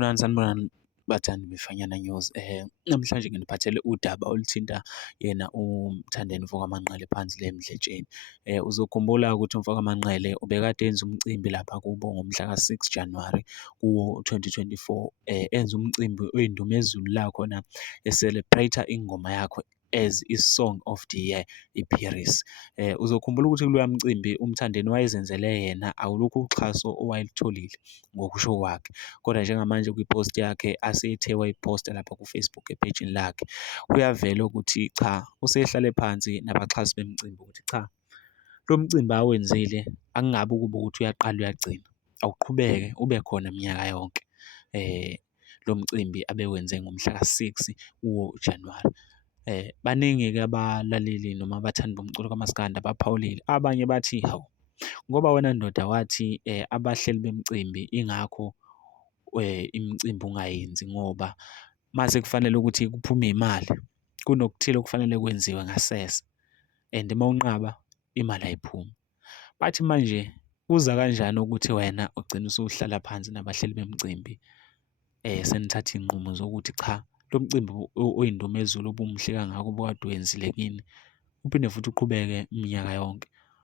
Sanibonani bathandi befanyana news. Namhlanje nginiphathele udaba oluthinta yena uMthandeni Manqele phansi le emdletsheni. Uzokhumbula ukuthi Manqele ubekade enza umcimbi lapha kubo ngomhla ka-6 January kuwo 2024. Enza umcimbi oyindumezulu la khona e-celebrate ingoma yakho as i-song of the year, iPiris. Uzokhumbula ukuthi kuloya mcimbi uMthandeni wayezenzele yena, awulukho uxhaso owayelutholile ngokusho kwakhe. Kodwa njengamanje kwi-post yakhe asethe wayiposta lapha ku-Facebook epejini lakhe, kuyavela ukuthi cha, usehlale phansi nabaxhasi bemicimbi ukuthi cha, lo mcimbi awenzile akungabi ukuba ukuthi uyaqala uyagcina, awuqhubeke ube khona minyaka yonke. Lo mcimbi abewenze ngomhla ka-6 January. Baningi-ke abalaleli noma abathandi bomculo kamaskandi abaphawulile. Abanye bathi, hawu, ngoba wena ndoda wathi abahleli bemicimbi ingakho imicimbi ungayenzi, ngoba mase kufanele ukuthi kuphume imali, kunokuthile okufanele kwenziwe ngasese, and uma unqaba imali ayiphumi. Bathi manje kuza kanjani ukuthi wena ugcine usuhlala phansi nabahleli bemicimbi senithatha iy'nqumo zokuthi cha, lo mcimbi oyindumezulu obumuhle kangaka obukade wenzile kini uphinde futhi uqhubeke iminyaka yonke.